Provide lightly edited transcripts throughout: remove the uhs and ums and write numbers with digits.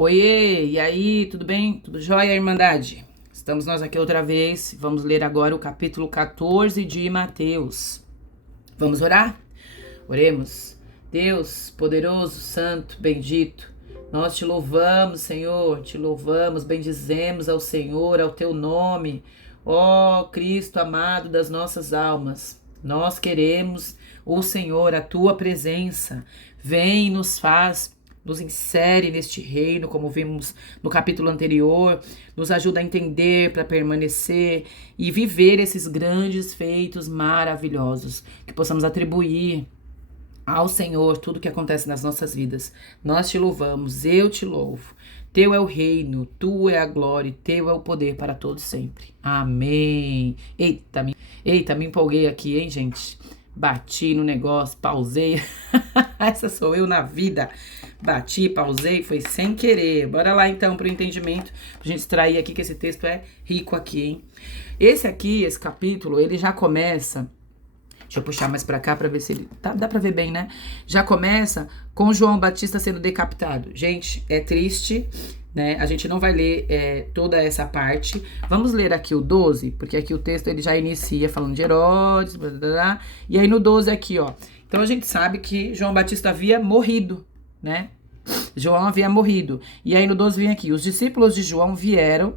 Oiê, e aí, tudo bem? Tudo jóia, Irmandade? Estamos nós aqui outra vez. Vamos ler agora o capítulo 14 de Mateus. Vamos orar? Oremos. Deus, poderoso, santo, bendito, nós te louvamos, Senhor, te louvamos, bendizemos ao Senhor, ao teu nome, ó Cristo amado das nossas almas. Nós queremos, ó Senhor, a tua presença. Vem e nos insere neste reino, como vimos no capítulo anterior, nos ajuda a entender para permanecer e viver esses grandes feitos maravilhosos, que possamos atribuir ao Senhor tudo que acontece nas nossas vidas. Nós te louvamos, eu te louvo. Teu é o reino, tu é a glória, teu é o poder para todos sempre. Amém. Eita, me empolguei aqui, hein, gente? Bati no negócio, pausei. Essa sou eu na vida. Bati, pausei, foi sem querer. Bora lá então pro entendimento, pra gente extrair aqui que esse texto é rico aqui, hein? Esse capítulo, ele já começa. Deixa eu puxar mais pra cá pra ver se ele... dá pra ver bem, né? Já começa com João Batista sendo decapitado. Gente, é triste, né? A gente não vai ler toda essa parte. Vamos ler aqui o 12, porque aqui o texto ele já inicia falando de Herodes, blá, blá, blá, e aí no 12 aqui, ó. Então a gente sabe que João Batista havia morrido, né? João havia morrido. E aí no 12 vem aqui, os discípulos de João vieram,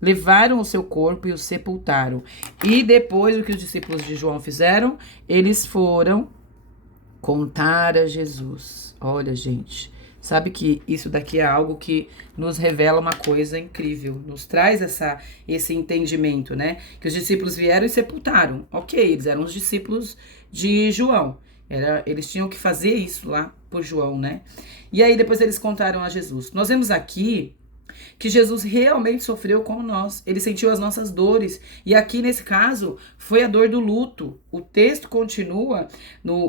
levaram o seu corpo e o sepultaram. E depois o que os discípulos de João fizeram? Eles foram contar a Jesus. Olha, gente, sabe que isso daqui é algo que nos revela uma coisa incrível, nos traz esse entendimento, né? Que os discípulos vieram e sepultaram. Ok, eles eram os discípulos de João. Eles tinham que fazer isso lá por João, né? E aí depois eles contaram a Jesus. Nós vemos aqui que Jesus realmente sofreu como nós, ele sentiu as nossas dores, e aqui nesse caso foi a dor do luto. O texto continua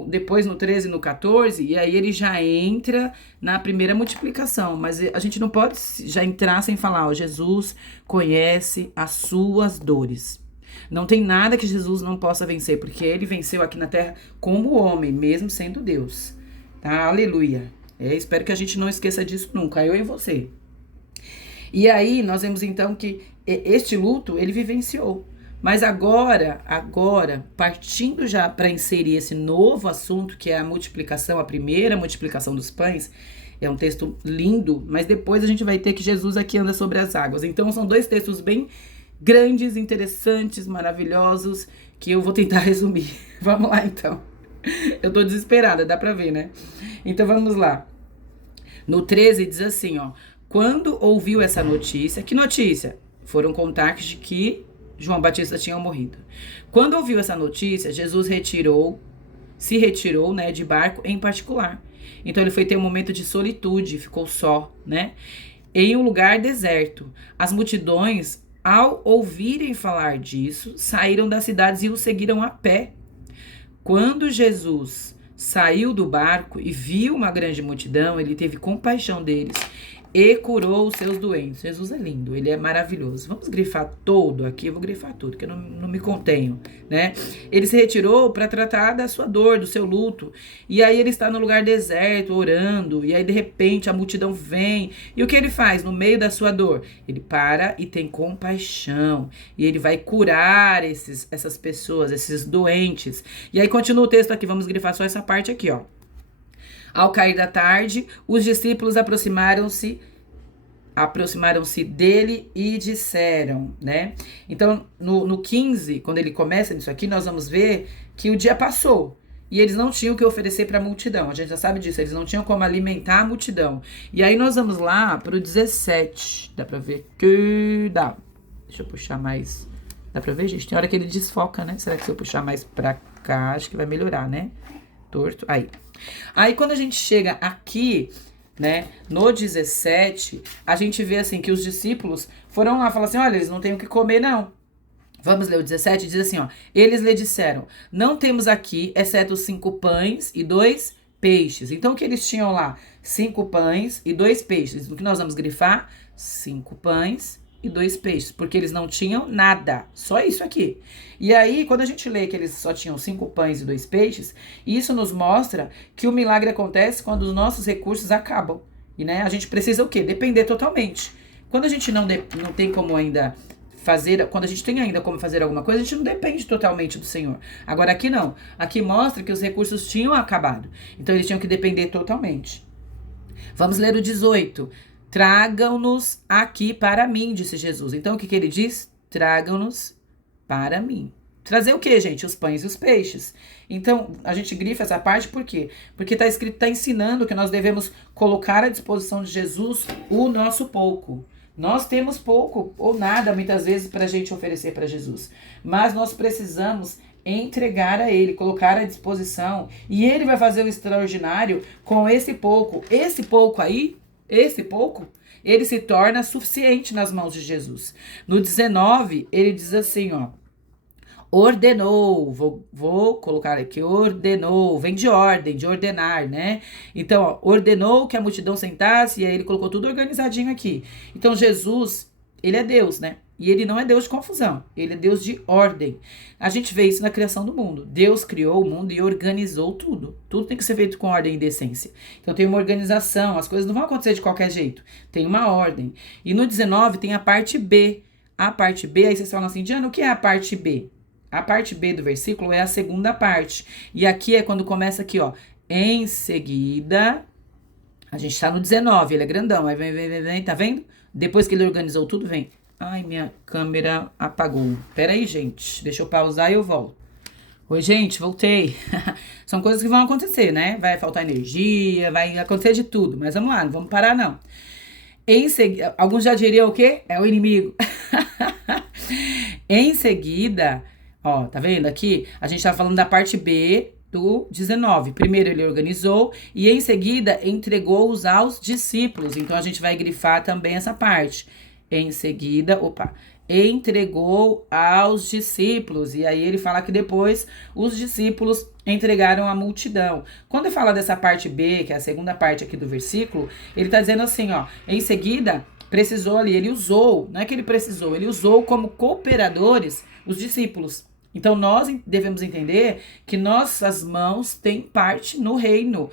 depois no 13 e no 14, e aí ele já entra na primeira multiplicação, mas a gente não pode já entrar sem falar, ó, Jesus conhece as suas dores. Não tem nada que Jesus não possa vencer, porque ele venceu aqui na terra como homem, mesmo sendo Deus, tá? Aleluia. Espero que a gente não esqueça disso nunca, eu e você. E aí nós vemos então que este luto ele vivenciou. Mas agora, partindo já para inserir esse novo assunto que é a multiplicação, a primeira multiplicação dos pães, é um texto lindo, mas depois a gente vai ter que Jesus aqui anda sobre as águas. Então são dois textos bem grandes, interessantes, maravilhosos, que eu vou tentar resumir. Vamos lá então. Eu tô desesperada, dá para ver, né? Então vamos lá. No 13 diz assim, ó. Quando ouviu essa notícia, que notícia? Foram contar de que João Batista tinha morrido. Quando ouviu essa notícia, Jesus se retirou, né, de barco em particular. Então ele foi ter um momento de solitude, ficou só, né, em um lugar deserto. As multidões, ao ouvirem falar disso, saíram das cidades e o seguiram a pé. Quando Jesus saiu do barco e viu uma grande multidão, ele teve compaixão deles e curou os seus doentes. Jesus é lindo, ele é maravilhoso. Vamos grifar todo aqui, eu vou grifar tudo, porque eu não me contenho, né? Ele se retirou para tratar da sua dor, do seu luto. E aí ele está no lugar deserto, orando, e aí de repente a multidão vem. E o que ele faz no meio da sua dor? Ele para e tem compaixão. E ele vai curar essas pessoas, esses doentes. E aí continua o texto aqui, vamos grifar só essa parte aqui, ó. Ao cair da tarde, os discípulos aproximaram-se dele e disseram, né? Então, no 15, quando ele começa nisso aqui, nós vamos ver que o dia passou. E eles não tinham o que oferecer para a multidão. A gente já sabe disso, eles não tinham como alimentar a multidão. E aí nós vamos lá para o 17. Dá para ver que dá. Deixa eu puxar mais. Dá para ver, gente? Tem hora que ele desfoca, né? Será que se eu puxar mais para cá, acho que vai melhorar, né? Torto. Aí quando a gente chega aqui, né, no 17, a gente vê assim que os discípulos foram lá, falaram assim, olha, eles não têm o que comer não. Vamos ler o 17, diz assim, ó, eles lhe disseram, não temos aqui, exceto 5 pães e 2 peixes. Então o que eles tinham lá? 5 pães e 2 peixes. O que nós vamos grifar? 5 pães e 2 peixes, porque eles não tinham nada, só isso aqui. E aí, quando a gente lê que eles só tinham 5 pães e 2 peixes, isso nos mostra que o milagre acontece quando os nossos recursos acabam. E, né, a gente precisa o quê? Depender totalmente. Quando a gente não tem como ainda fazer, quando a gente tem ainda como fazer alguma coisa, a gente não depende totalmente do Senhor. Agora aqui não. Aqui mostra que os recursos tinham acabado. Então eles tinham que depender totalmente. Vamos ler o 18. Tragam-nos aqui para mim, disse Jesus. Então o que ele diz? Tragam-nos para mim. Trazer o que, gente? Os pães e os peixes. Então, a gente grifa essa parte por quê? Porque está escrito, está ensinando que nós devemos colocar à disposição de Jesus o nosso pouco. Nós temos pouco ou nada, muitas vezes, para a gente oferecer para Jesus. Mas nós precisamos entregar a Ele, colocar à disposição. E Ele vai fazer o extraordinário com esse pouco. Esse pouco aí, ele se torna suficiente nas mãos de Jesus. No 19, ele diz assim, ó. Ordenou, vou colocar aqui, ordenou, vem de ordem, de ordenar, né? Então, ó, ordenou que a multidão sentasse, e aí ele colocou tudo organizadinho aqui. Então, Jesus, ele é Deus, né? E ele não é Deus de confusão, ele é Deus de ordem. A gente vê isso na criação do mundo. Deus criou o mundo e organizou tudo. Tudo tem que ser feito com ordem e decência. Então, tem uma organização, as coisas não vão acontecer de qualquer jeito. Tem uma ordem. E no 19 tem a parte B. A parte B, aí vocês falam assim, Diana, o que é a parte B? A parte B do versículo é a segunda parte. E aqui é quando começa aqui, ó. Em seguida, a gente tá no 19, ele é grandão. Aí vem, tá vendo? Depois que ele organizou tudo, vem. Ai, minha câmera apagou. Pera aí, gente. Deixa eu pausar e eu volto. Oi, gente, voltei. São coisas que vão acontecer, né? Vai faltar energia, vai acontecer de tudo. Mas vamos lá, não vamos parar, não. Em seguida, alguns já diriam o quê? É o inimigo. Em seguida... Ó, tá vendo aqui? A gente tá falando da parte B do 19. Primeiro ele organizou e em seguida entregou-os aos discípulos. Então a gente vai grifar também essa parte. Em seguida, entregou aos discípulos. E aí ele fala que depois os discípulos entregaram a multidão. Quando ele fala dessa parte B, que é a segunda parte aqui do versículo, ele tá dizendo assim, ó, em seguida precisou ali, ele usou, não é que ele precisou, ele usou como cooperadores os discípulos. Então, nós devemos entender que nossas mãos têm parte no reino,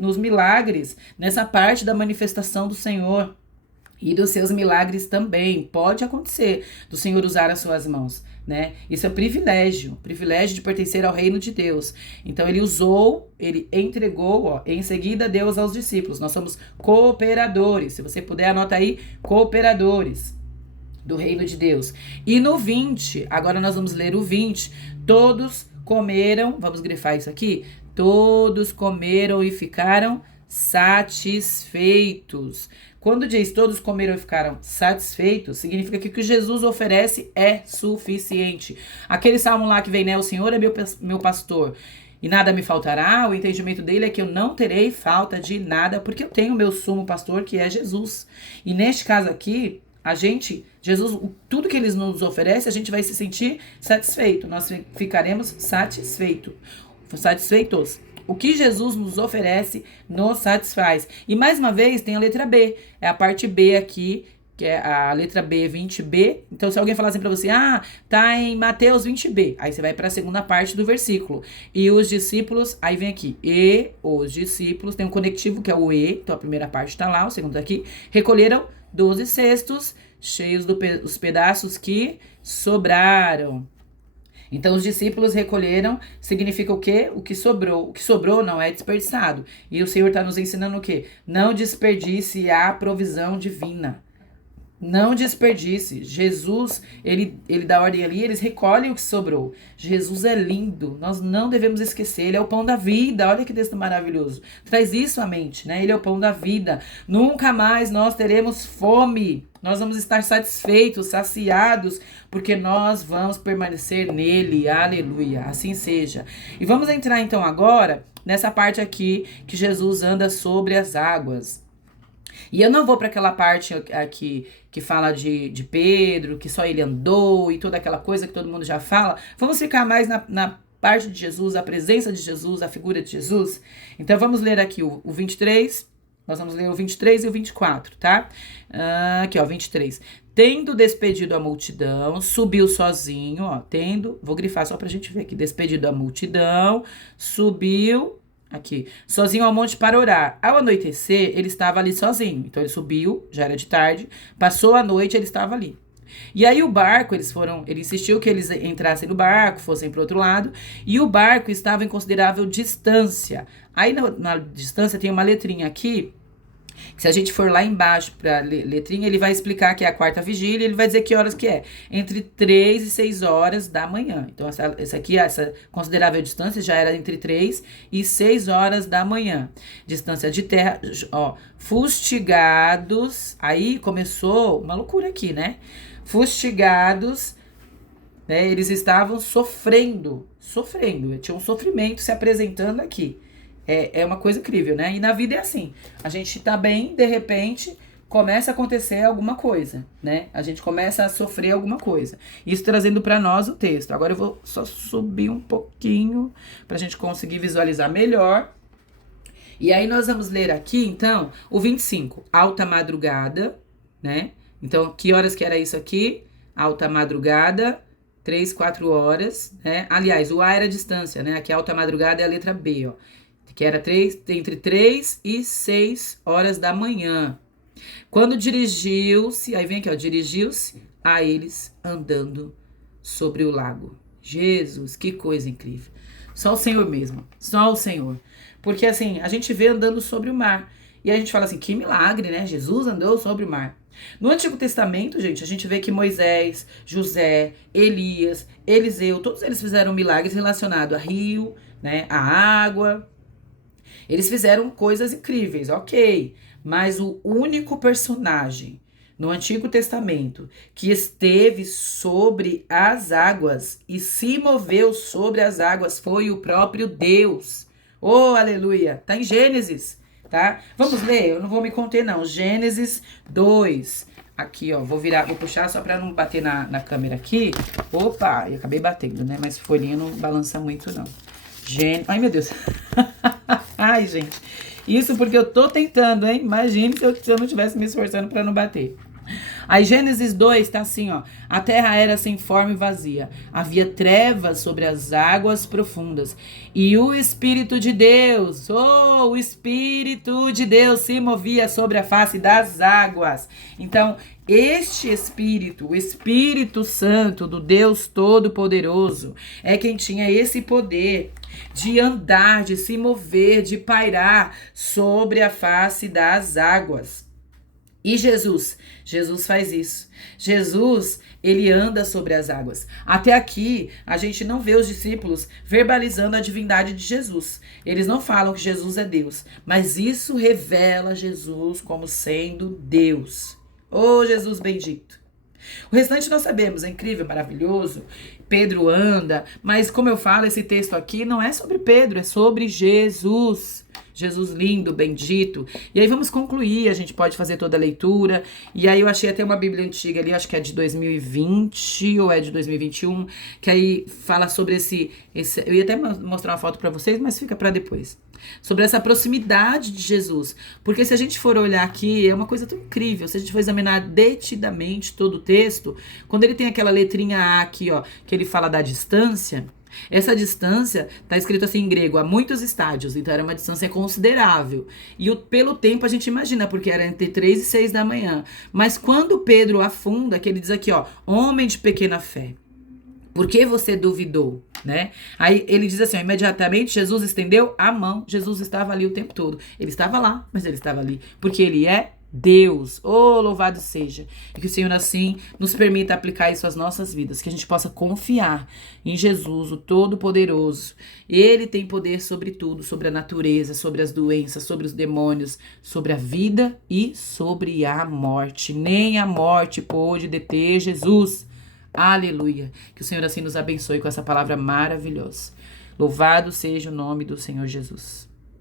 nos milagres, nessa parte da manifestação do Senhor e dos seus milagres também. Pode acontecer do Senhor usar as suas mãos, né? Isso é privilégio de pertencer ao reino de Deus. Então, ele usou, ele entregou, ó, em seguida Deus aos discípulos. Nós somos cooperadores. Se você puder, anota aí, cooperadores do reino de Deus. E no 20, agora nós vamos ler o 20. Todos comeram, vamos grifar isso aqui. Todos comeram e ficaram satisfeitos. Quando diz todos comeram e ficaram satisfeitos, significa que o que Jesus oferece é suficiente. Aquele salmo lá que vem, né? O Senhor é meu pastor e nada me faltará. O entendimento dele é que eu não terei falta de nada, porque eu tenho o meu sumo pastor, que é Jesus. E neste caso aqui, Jesus, tudo que ele nos oferece, a gente vai se sentir satisfeito. Nós ficaremos satisfeitos. O que Jesus nos oferece nos satisfaz. E mais uma vez tem a letra B. É a parte B aqui, que é a letra B, 20b. Então, se alguém falar assim pra você, tá em Mateus 20b. Aí você vai pra segunda parte do versículo. E os discípulos, aí vem aqui. E os discípulos, tem um conectivo que é o E. Então, a primeira parte tá lá, o segundo tá aqui. Recolheram 12 cestos cheios dos pedaços que sobraram. Então, os discípulos recolheram, significa o quê? O que sobrou. O que sobrou não é desperdiçado. E o Senhor está nos ensinando o quê? Não desperdice a provisão divina. Não desperdice. Jesus, ele dá ordem ali, eles recolhem o que sobrou. Jesus é lindo, nós não devemos esquecer. Ele é o pão da vida, olha que texto maravilhoso. Traz isso à mente, né? Ele é o pão da vida. Nunca mais nós teremos fome. Nós vamos estar satisfeitos, saciados, porque nós vamos permanecer nele. Aleluia, assim seja. E vamos entrar então agora nessa parte aqui que Jesus anda sobre as águas. E eu não vou para aquela parte aqui que fala de Pedro, que só ele andou e toda aquela coisa que todo mundo já fala. Vamos ficar mais na parte de Jesus, a presença de Jesus, a figura de Jesus. Então vamos ler aqui o 23, nós vamos ler o 23 e o 24, tá? Aqui, ó, 23. Tendo despedido a multidão, subiu sozinho, ó, vou grifar só pra gente ver aqui, despedido a multidão, subiu. aqui, sozinho ao monte para orar. Ao anoitecer, ele estava ali sozinho. Então ele subiu, já era de tarde, passou a noite, ele estava ali. E aí o barco, ele insistiu que eles entrassem no barco, fossem para o outro lado, e o barco estava em considerável distância. Aí na distância tem uma letrinha aqui, que se a gente for lá embaixo para letrinha, ele vai explicar que é a quarta vigília, ele vai dizer que horas que é. Entre 3 e 6 horas da manhã. Então essa considerável distância já era entre 3 e 6 horas da manhã. Distância de terra, ó, fustigados, aí começou uma loucura aqui, né? Fustigados, né? Eles estavam sofrendo, tinha um sofrimento se apresentando aqui. É uma coisa incrível, né? E na vida é assim, a gente tá bem, de repente, começa a acontecer alguma coisa, né? A gente começa a sofrer alguma coisa. Isso trazendo para nós o texto. Agora eu vou só subir um pouquinho pra gente conseguir visualizar melhor. E aí nós vamos ler aqui, então, o 25, alta madrugada, né? Então, que horas que era isso aqui? Alta madrugada, 3, 4 horas, né? Aliás, o A era a distância, né? Aqui alta madrugada é a letra B, ó. Que era entre 3 e 6 horas da manhã. Quando dirigiu-se, aí vem aqui, ó, dirigiu-se a eles andando sobre o lago. Jesus, que coisa incrível. Só o Senhor mesmo, só o Senhor. Porque assim, a gente vê andando sobre o mar. E a gente fala assim, que milagre, né? Jesus andou sobre o mar. No Antigo Testamento, gente, a gente vê que Moisés, José, Elias, Eliseu, todos eles fizeram milagres relacionados a rio, né, a água. Eles fizeram coisas incríveis, ok. Mas o único personagem no Antigo Testamento que esteve sobre as águas e se moveu sobre as águas foi o próprio Deus. Oh, aleluia! Tá em Gênesis, tá? Vamos ler? Eu não vou me conter, não. Gênesis 2. Aqui, ó, vou puxar só pra não bater na câmera aqui. Opa, eu acabei batendo, né? Mas folhinha não balança muito, não. Ai, meu Deus. Ai, gente. Isso porque eu tô tentando, hein? Imagine se eu não estivesse me esforçando pra não bater. Aí Gênesis 2 tá assim, ó. A terra era sem forma e vazia. Havia trevas sobre as águas profundas. E o Espírito de Deus, o Espírito de Deus se movia sobre a face das águas. Então, este Espírito, o Espírito Santo do Deus Todo-Poderoso, é quem tinha esse poder de andar, de se mover, de pairar sobre a face das águas. E Jesus faz isso. Jesus, ele anda sobre as águas. Até aqui, a gente não vê os discípulos verbalizando a divindade de Jesus. Eles não falam que Jesus é Deus, mas isso revela Jesus como sendo Deus. Oh, Jesus bendito. O restante nós sabemos, é incrível, maravilhoso. Pedro anda, mas como eu falo, esse texto aqui não é sobre Pedro, é sobre Jesus. Jesus lindo, bendito. E aí vamos concluir, a gente pode fazer toda a leitura. E aí eu achei até uma Bíblia antiga ali, acho que é de 2020 ou é de 2021, que aí fala sobre esse eu ia até mostrar uma foto para vocês, mas fica para depois. Sobre essa proximidade de Jesus. Porque se a gente for olhar aqui, é uma coisa tão incrível. Se a gente for examinar detidamente todo o texto, quando ele tem aquela letrinha A aqui, ó, que ele fala da distância, essa distância tá escrito assim em grego, há muitos estádios, então era uma distância considerável. E pelo tempo a gente imagina, porque era entre 3 e 6 da manhã. Mas quando Pedro afunda, que ele diz aqui, ó, homem de pequena fé, por que você duvidou, né? Aí ele diz assim, ó, imediatamente Jesus estendeu a mão. Jesus estava ali o tempo todo. Ele estava lá, mas ele estava ali, porque ele é Deus. Oh, louvado seja. E que o Senhor assim nos permita aplicar isso às nossas vidas, que a gente possa confiar em Jesus, o Todo-Poderoso. Ele tem poder sobre tudo, sobre a natureza, sobre as doenças, sobre os demônios, sobre a vida e sobre a morte. Nem a morte pôde deter Jesus. Aleluia. Que o Senhor assim nos abençoe com essa palavra maravilhosa. Louvado seja o nome do Senhor Jesus.